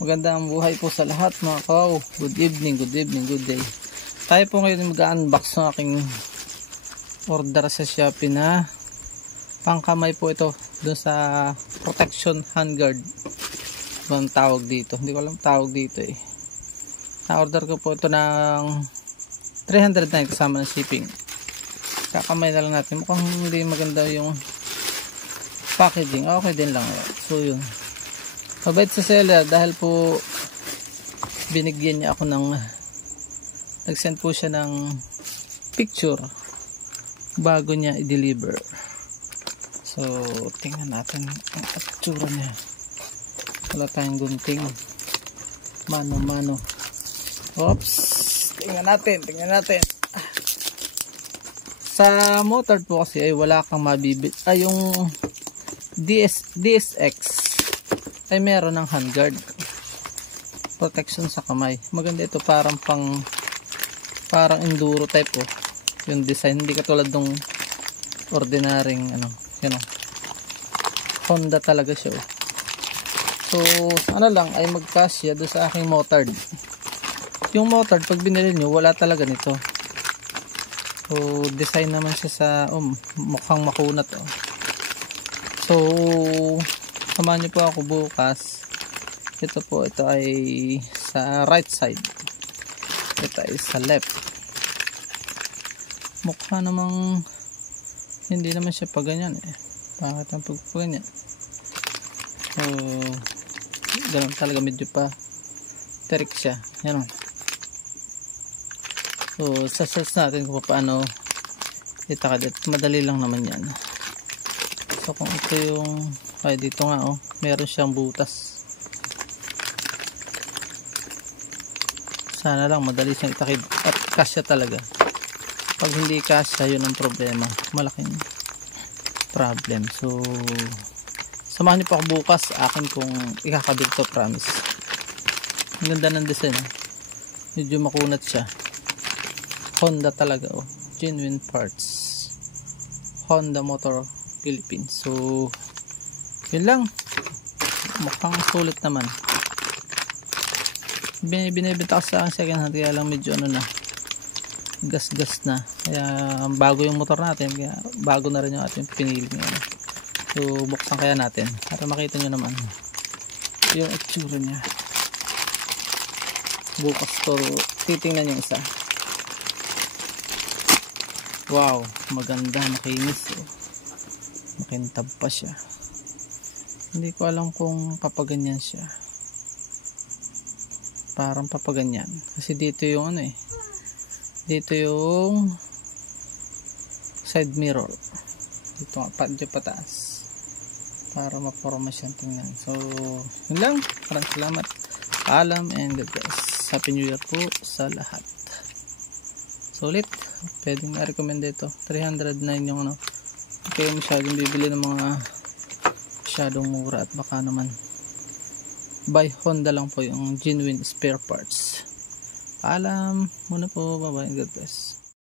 Magandang buhay po sa lahat mga kawaw. Good evening, good day. Tayo po ngayon mag-unbox ng aking order sa Shopee na pangkamay po ito dun sa protection handguard. Ang tawag dito. Hindi ko alam tawag dito eh. Na-order ko po ito ng 309 kasama ng shipping. Kakamay na lang natin. Mukhang hindi maganda yung packaging. Okay din lang. So yun. Mabait sa seller dahil po binigyan niya ako ng nag-send po siya ng picture bago niya i-deliver. So tingnan natin ang atsura niya. Wala tayong gunting, mano. Oops, tingnan natin. Sa motor po kasi ay wala kang mabibili. Ay yung DSX ay meron ng handguard protection sa kamay. Maganda ito, parang enduro type oh. Yung design hindi katulad ng ordinaryong Honda talaga siya oh. So lang ay magkasya doon sa aking motard. Yung motard pag binili nyo wala talaga nito. So design naman siya sa mukhang makunat oh. So samahan niyo po ako bukas. Ito ay sa right side. Ito ay sa left. Mukha namang hindi naman siya pa ganyan eh. Bakit ang pagpaganyan? So ganun talaga, medyo pa terik siya. Yan o. So sa-search natin kung paano itakad. Madali lang naman yan. So kung ito yung ay dito nga oh, meron siyang butas. Sana lang madali siyang itakid at kasya talaga. Pag hindi kasya, yun ang problema, malaking problem. So samahan niyo pa ako bukas akin kung ikakabit to, promise. Ang ganda ng design oh. Medyo makunat siya. Honda talaga oh, genuine parts. Honda Motor Philippines. So yun lang, mukhang sulit naman. Binibenta ko sa second hand, kaya lang medyo gas na, kaya bago yung motor natin, kaya bago na rin yung ating pinili ngayon. So buksan kaya natin para makita nyo naman yung itsura nya bukas. To titingnan yung isa. Wow, maganda, makinis oh. Makintab pa siya. Hindi ko alam kung papaganyan siya. Parang papaganyan. Kasi dito yung dito yung side mirror. Dito nga, dito pataas. Para maporma siyang tingnan. So, yun lang. Maraming salamat. Paalam and God bless. Happy New Year po sa lahat. Sulit. Pwedeng ma-recommend ito. 309 yung kaya masyadong bibili ng mga masyadong mura at baka naman by Honda lang po yung genuine spare parts. Paalam muna po, bye bye, God bless.